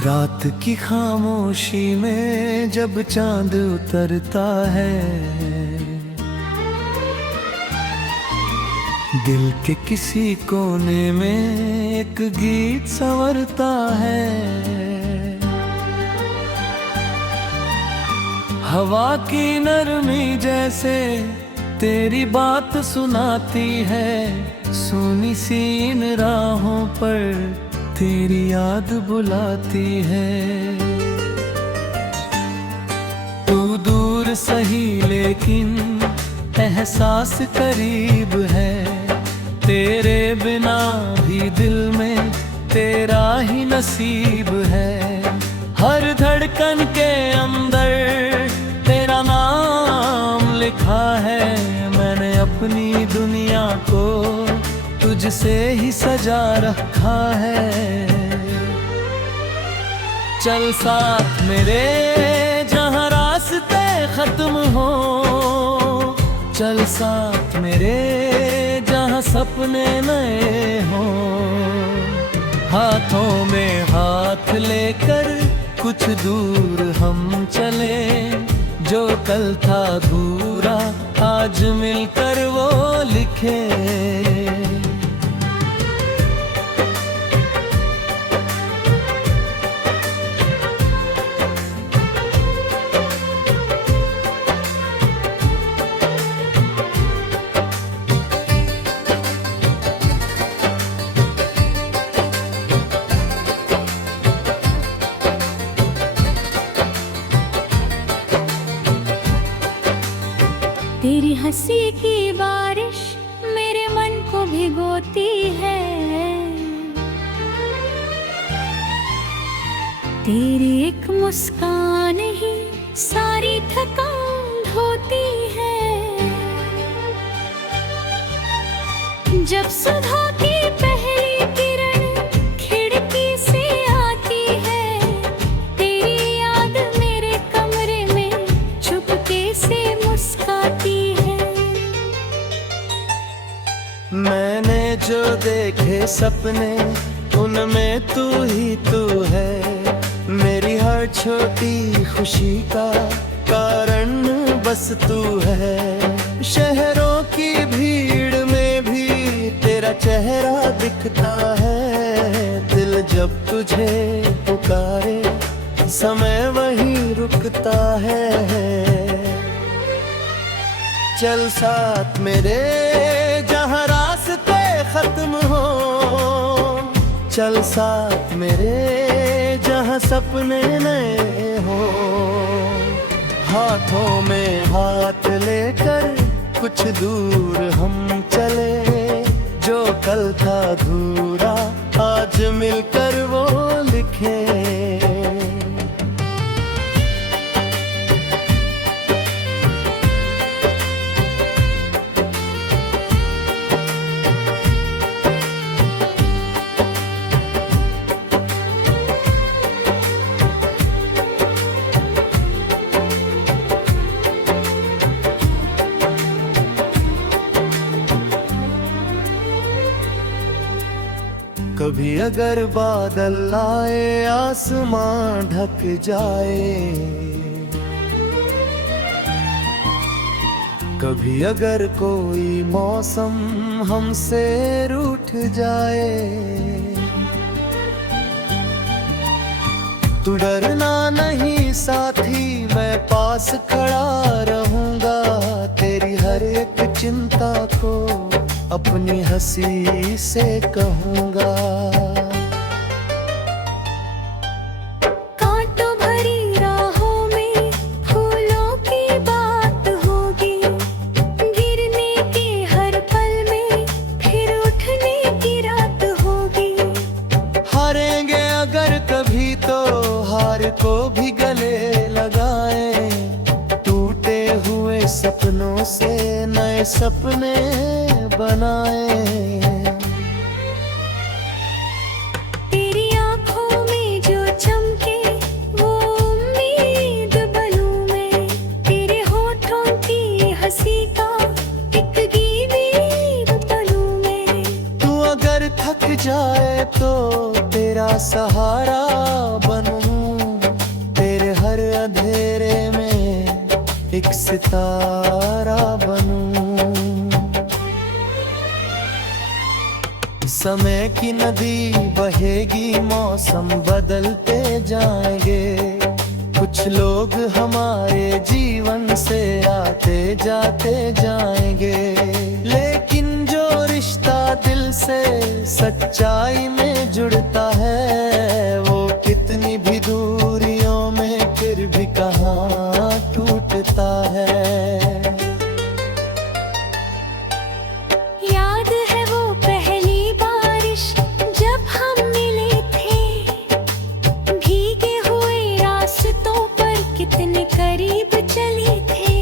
रात की खामोशी में जब चांद उतरता है, दिल के किसी कोने में एक गीत संवरता है। हवा की नरमी जैसे तेरी बात सुनाती है, सुनी सी इन राहों पर तेरी याद बुलाती है। तू दूर सही लेकिन एहसास करीब है, तेरे बिना भी दिल में तेरा ही नसीब है। हर धड़कन के अंदर तेरा नाम लिखा है, मैंने अपनी दुनिया को तुझसे ही सजा रखा है। चल साथ मेरे जहाँ रास्ते खत्म हो, चल साथ मेरे जहाँ सपने नए हो। हाथों में हाथ लेकर कुछ दूर हम चले, जो कल था अधूरा आज मिलकर वो लिखे। तेरी हंसी की बारिश मेरे मन को भिगोती है, तेरी एक मुस्कान ही सारी थकान धोती है। जब सुबह की पहली किरण खिड़की से आती है, तेरी याद मेरे कमरे में चुपके से मुस्काती है। मैंने जो देखे सपने उनमें तू ही तू है, मेरी हर छोटी खुशी का कारण बस तू है। शहरों की भीड़ में भी तेरा चेहरा दिखता है, दिल जब तुझे पुकारे समय वहीं रुकता है। चल साथ मेरे जहाँ रास्ते खत्म हो, चल साथ मेरे जहाँ सपने नए हो। हाथों में हाथ लेकर कुछ दूर हम चले, जो कल था अधूरा आज मिलकर वो लिखे। कभी अगर बादल आए आसमां ढक जाए, कभी अगर कोई मौसम हमसे रूठ जाए, तू डरना नहीं साथी मैं पास खड़ा रहूंगा। तेरी हर एक चिंता को अपनी हंसी से कहूँगा। कांटों भरी राहों में फूलों की बात होगी, गिरने के हर पल में फिर उठने की रात होगी। हारेंगे अगर कभी तो हार को भी गले लगाएं, टूटे हुए सपनों से नए सपने बनाए। तेरी आँखों में जो चमके वो उम्मीद बनूं मैं, तेरे होठों की हंसी का एक गीत बनूं मैं। तू अगर थक जाए तो तेरा सहारा बनूं एक सितारा बनूं। समय की नदी बहेगी, मौसम बदलते जाएंगे। कुछ लोग हमारे जीवन से आते जाते जाएंगे, लेकिन जो रिश्ता दिल से सच्चाई में जुड़ता है, वो कितनी भी दूरियों में फिर भी कहाँ टूटता है। याद है वो पहली बारिश जब हम मिले थे, भीगे हुए रास्तों पर कितने करीब चले थे।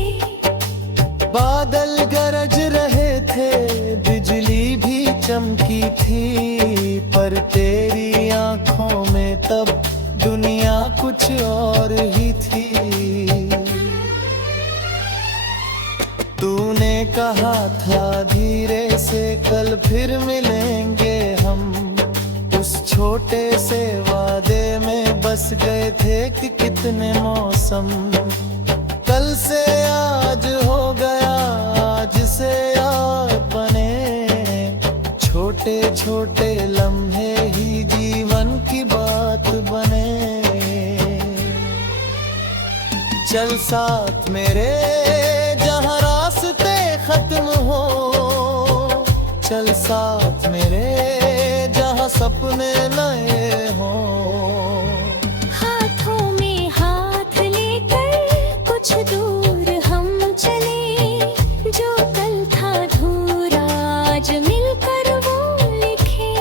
बादल गरज रहे थे, बिजली भी चमकी थी, पर तेरी आंखों में तब दुनिया कुछ और ही थी। तूने कहा था धीरे से कल फिर मिलेंगे हम, उस छोटे से वादे में बस गए थे कि कितने मौसम। कल से आज हो गया, आज से आज बने, छोटे छोटे लम्हे ही जीवन की बात बने। चल साथ मेरे जहाँ रास्ते खत्म हो, चल साथ मेरे जहाँ सपने नए हो। हाथों में हाथ लेकर कुछ दूर हम चले, जो कल था अधूरा आज मिलकर वो लिखे।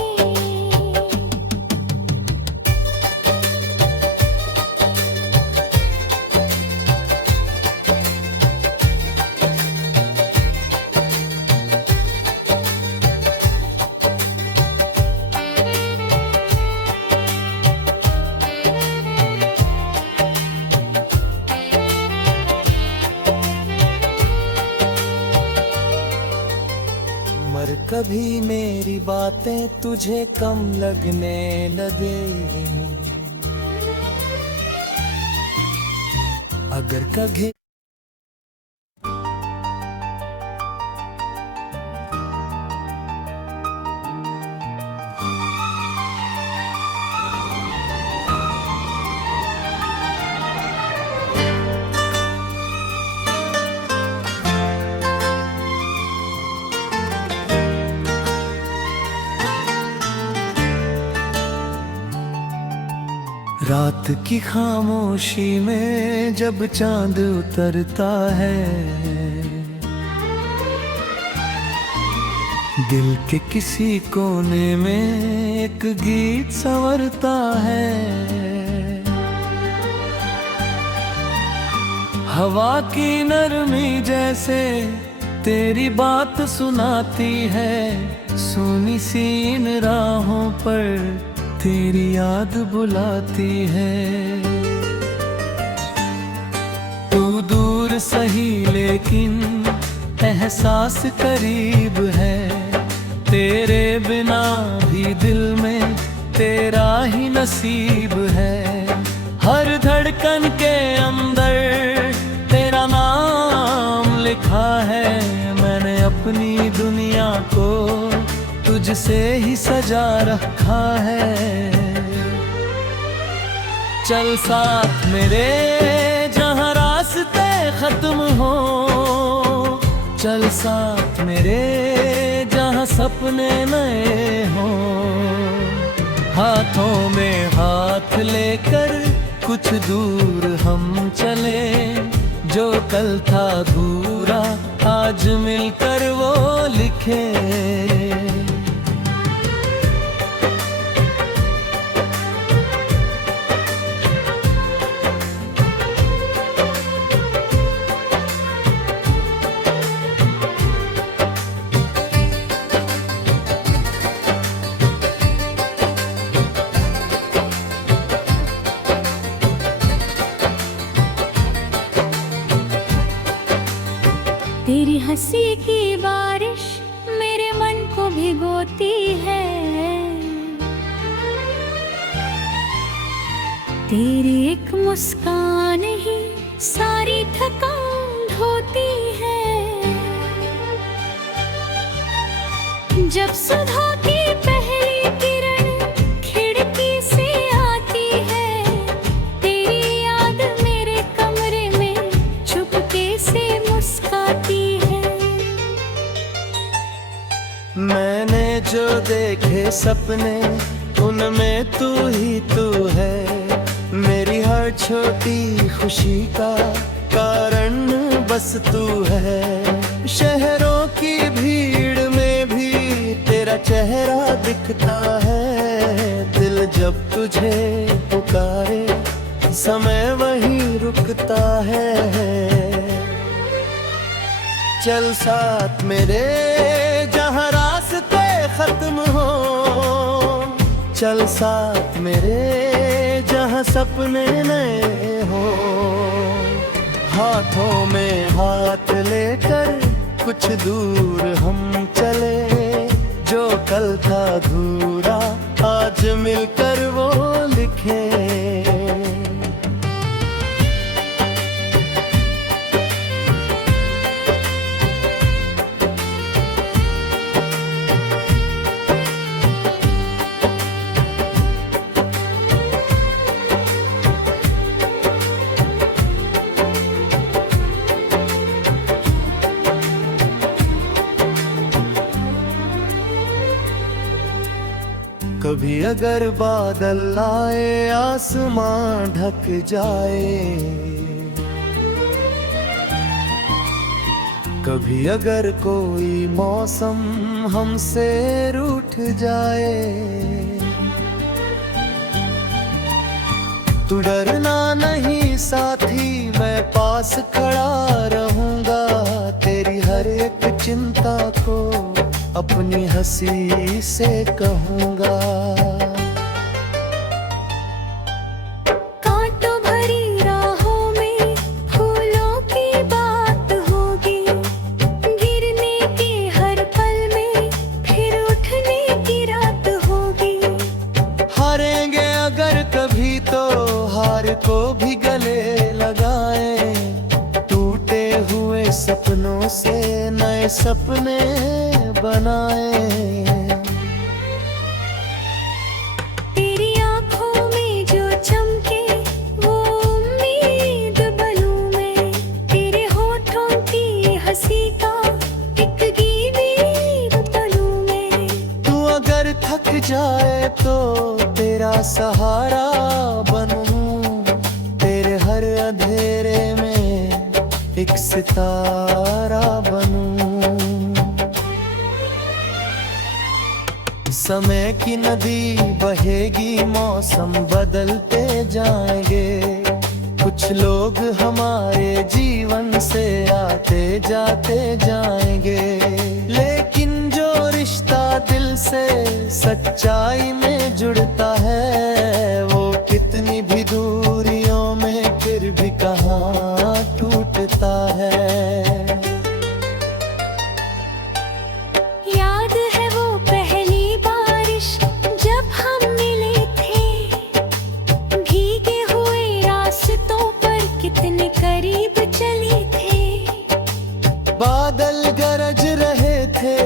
मर कभी मेरी बातें तुझे कम लगने लगे, अगर कभी रात की खामोशी में जब चांद उतरता है, दिल के किसी कोने में एक गीत संवरता है। हवा की नरमी जैसे तेरी बात सुनाती है, सुनी सी इन राहों पर तेरी याद बुलाती है। तू दूर सही लेकिन एहसास करीब है, तेरे बिना भी दिल में तेरा ही नसीब है। हर धड़कन के अंदर तेरा नाम लिखा है, मैंने अपनी दुनिया को तुझसे ही सजा रखा है। चल साथ मेरे जहाँ रास्ते खत्म हो, चल साथ मेरे जहाँ सपने नए हो। हाथों में हाथ लेकर कुछ दूर हम चले, जो कल था अधूरा आज मिलकर वो लिखे। तेरी हंसी की बारिश मेरे मन को भिगोती है, तेरी एक मुस्कान ही सारी थकान जब सुबह की पहली किरण खिड़की से आती है, तेरी याद मेरे कमरे में चुपके से मुस्काती है। मैंने जो देखे सपने उनमें तू ही तू है, मेरी हर छोटी खुशी का कारण बस तू है। शहरों की भीड़ में भी तेरा चेहरा दिखता है, दिल जब तुझे पुकारे समय वहीं रुकता है। चल साथ मेरे जहाँ रास्ते खत्म हो, चल साथ मेरे जहाँ सपने नए हो। हाथों में हाथ लेकर कुछ दूर हम चले, जो कल था अधूरा आज मिलकर वो लिखे। कभी अगर बादल आए आसमां ढक जाए, कभी अगर कोई मौसम हमसे रूठ जाए, तू डरना नहीं साथी, मैं पास खड़ा रहूंगा। तेरी हर एक चिंता को अपनी हंसी से कहूंगा। कांटों भरी राहों में फूलों की बात होगी, गिरने के हर पल में फिर उठने की रात होगी। हारेंगे अगर कभी तो हार को भी गले लगाए, टूटे हुए सपनों से नए सपने बनाए। तेरी आंखों में जो चमके वो उम्मीद बनूं मैं, तेरे होठों की हंसी का एक गीत बनूं मैं। तू अगर थक जाए तो तेरा सहारा बनूं, तेरे हर अंधेरे में एक सितारा बनूं। समय की नदी बहेगी, मौसम बदलते जाएंगे, कुछ लोग हमारे जीवन से आते जाते जाएंगे, लेकिन जो रिश्ता दिल से सच्चाई में जुड़ता है, वो कितनी भी दूरियों में फिर भी कहाँ टूटता है। याद है वो पहली बारिश जब हम मिले थे, भीगे हुए रास्तों पर कितने करीब चले थे। बादल गरज रहे थे,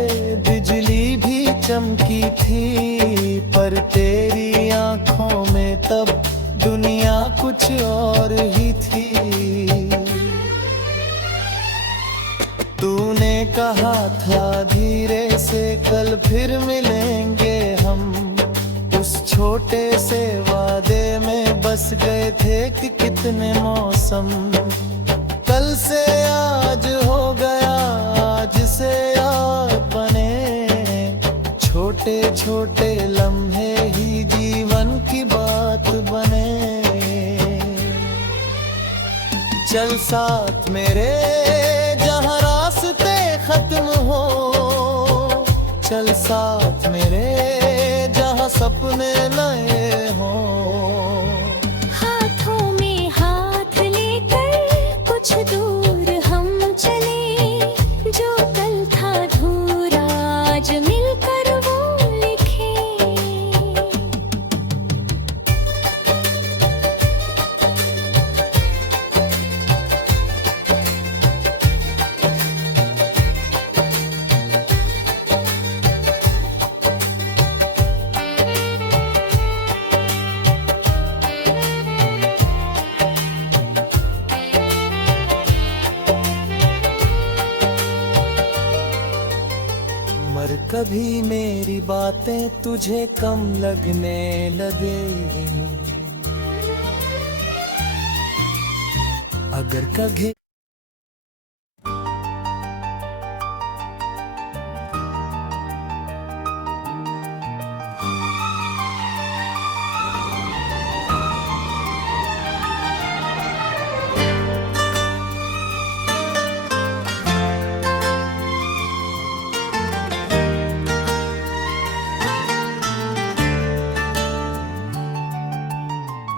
बिजली भी चमकी थी, पर तेरी आंखों में तब दुनिया कुछ और ही थी। तूने कहा था धीरे से कल फिर मिलेंगे हम, उस छोटे से वादे में बस गए थे कि कितने मौसम। कल से आज हो गया, आज से आज बने, छोटे छोटे लम्हे ही जीवन की बात बने। चल साथ मेरे जहाँ रास्ते खत्म हो, चल साथ मेरे जहाँ सपने नए हो। हाथों में हाथ लेकर कुछ दूर हम चले, जो कल था अधूरा आज मिलकर वो लिखे। कभी मेरी बातें तुझे कम लगने लगे, अगर कभी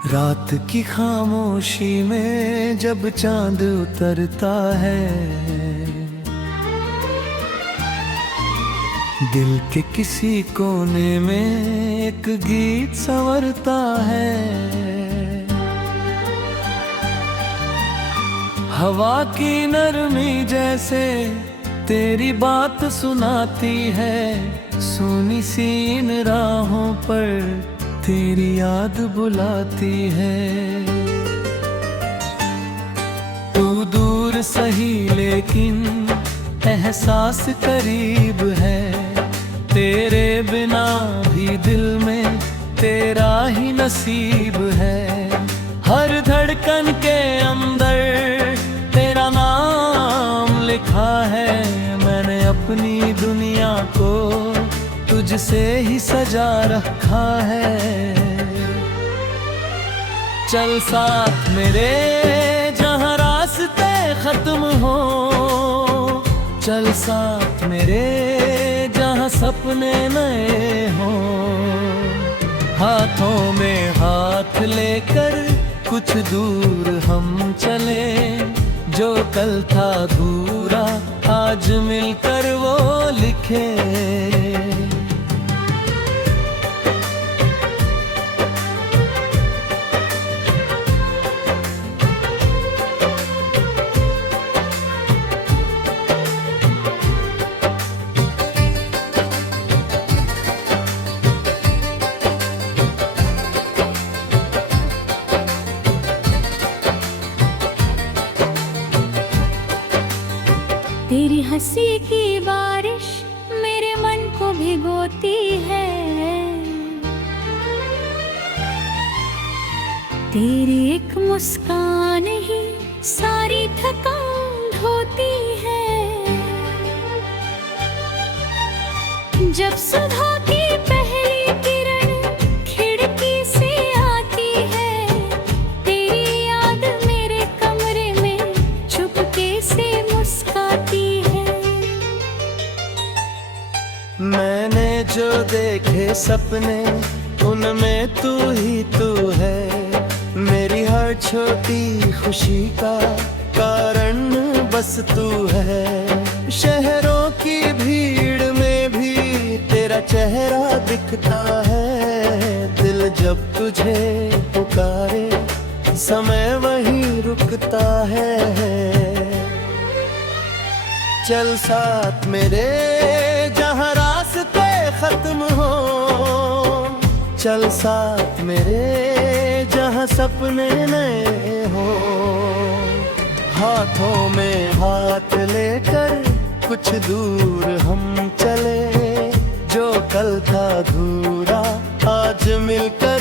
रात की खामोशी में जब चांद उतरता है, दिल के किसी कोने में एक गीत संवरता है। हवा की नरमी जैसे तेरी बात सुनाती है, सुनी सी इन राहों पर तेरी याद बुलाती है। तू दूर सही लेकिन एहसास करीब है, तेरे बिना भी दिल में तेरा ही नसीब है। हर धड़कन के अंदर तेरा नाम लिखा है, मैंने अपनी दुनिया को तुझसे ही सजा रखा है। चल साथ मेरे जहाँ रास्ते खत्म हो, चल साथ मेरे जहाँ सपने नए हो। हाथों में हाथ लेकर कुछ दूर हम चले, जो कल था अधूरा आज मिलकर वो लिखे। तेरी हंसी की बारिश मेरे मन को भिगोती है, तेरी एक मुस्कान ही सारी थकान धोती है। जब सुबह की पहली किरण खिड़की से आती है, तेरी याद मेरे कमरे में चुपके से मुस्काती है। मैंने जो देखे सपने उनमें तू ही तू है, मेरी हर छोटी खुशी का कारण बस तू है। शहरों की भीड़ में भी तेरा चेहरा दिखता है, दिल जब तुझे पुकारे समय वहीं रुकता है। चल साथ मेरे जहाँ रास्ते खत्म हो, चल साथ मेरे जहाँ सपने नए हो। हाथों में हाथ लेकर कुछ दूर हम चले, जो कल था अधूरा आज मिलकर